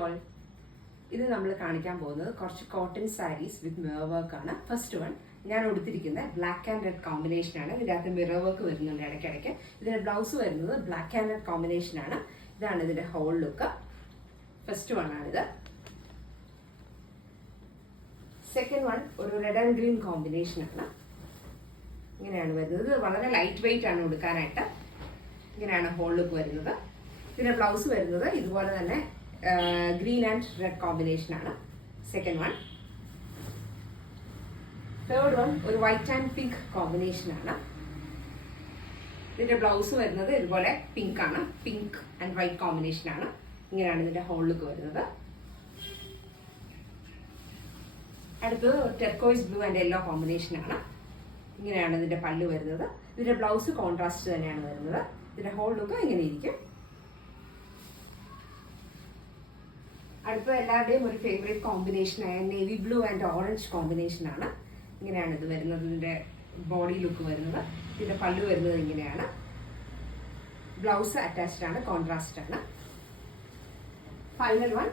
All ഇത് നമ്മൾ കാണിക്കാൻ പോകുന്നത് കുറച്ച് cotton saris with mirror work ആണ്. ഫസ്റ്റ് വൺ ഞാൻ ഉടുത്തിരിക്കുന്നത് ബ്ലാക്ക് ആൻഡ് റെഡ് കോമ്പിനേഷൻ ആണ്. ഇതിനകത്ത് മിറർ വർക്ക് വരുന്നുണ്ട് ഇടയ്ക്കിടയ്ക്ക്. ഇതിന്റെ ബ്ലൗസ് വരുന്നത് ബ്ലാക്ക് ആൻഡ് റെഡ് കോമ്പിനേഷൻ ആണ്. ഇതാണ് ഇതിന്റെ ഹോൾ ലുക്ക്. ഫസ്റ്റ് വൺ ആണിത്. സെക്കൻഡ് വൺ ഒരു റെഡ് ആൻഡ് ഗ്രീൻ കോമ്പിനേഷൻ ആണ്. ഇങ്ങനെയാണ് വരുന്നത്. ഇത് വളരെ ലൈറ്റ് വെയിറ്റ് ആണ് ഉടുക്കാനായിട്ട്. ഇങ്ങനെയാണ് ഹോൾ ലുക്ക് വരുന്നത്. ഇതിന്റെ ബ്ലൗസ് വരുന്നത് ഇതുപോലെ തന്നെ ഗ്രീൻ ആൻഡ് റെഡ് കോമ്പിനേഷൻ ആണ്. Second one. തേർഡ് വൺ ഒരു വൈറ്റ് ആൻഡ് പിങ്ക് കോമ്പിനേഷൻ ആണ്. ഇതിന്റെ ബ്ലൗസ് വരുന്നത് ഇതുപോലെ പിങ്ക് ആണ്. പിങ്ക് ആൻഡ് വൈറ്റ് കോമ്പിനേഷൻ ആണ്. ഇങ്ങനെയാണ് ഇതിന്റെ ഹോൾ ലുക്ക് വരുന്നത്. അടുത്തത് ടെർക്കോയിസ് ബ്ലൂ ആൻഡ് യെല്ലോ കോമ്പിനേഷൻ ആണ്. ഇങ്ങനെയാണ് ഇതിന്റെ പല്ല് വരുന്നത്. ഇതിന്റെ ബ്ലൗസ് കോൺട്രാസ്റ്റ് തന്നെയാണ് വരുന്നത്. ഇതിന്റെ ഹോൾ ലുക്ക് ഇങ്ങനെ ഇരിക്കും. അടുത്ത എല്ലാവരുടെയും ഒരു ഫേവറേറ്റ് കോമ്പിനേഷനായ navy blue and orange combination ആണ്. ഇങ്ങനെയാണ് ഇത് വരുന്നത്. ഇതിന്റെ ബോഡി ലുക്ക് വരുന്നത്. ഇതിന്റെ പല്ലു വരുന്നത് ഇങ്ങനെയാണ്. ബ്ലൗസ് അറ്റാച്ച്ഡ് ആണ്, കോൺട്രാസ്റ്റ് ആണ്. ഫൈനൽ വൺ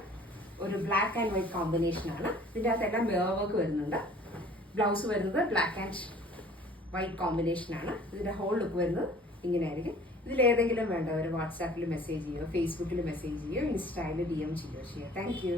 ഒരു ബ്ലാക്ക് ആൻഡ് വൈറ്റ് കോമ്പിനേഷൻ ആണ്. ഇതിന്റെ അകത്തെല്ലാം മിറർ വർക്ക് വരുന്നുണ്ട്. ബ്ലൗസ് വരുന്നത് ബ്ലാക്ക് ആൻഡ് വൈറ്റ് കോമ്പിനേഷൻ ആണ്. ഇതിന്റെ ഹോൾ ലുക്ക് വരുന്നത് ഇങ്ങനെയായിരിക്കും. ഇതിലേതെങ്കിലും വേണ്ടവർ വാട്സാപ്പിൽ മെസ്സേജ് ചെയ്യുമോ, ഫേസ്ബുക്കിൽ മെസ്സേജ് ചെയ്യുമോ, ഇൻസ്റ്റയിൽ DM ചെയ്യുകയോ ചെയ്യുക. Thank you.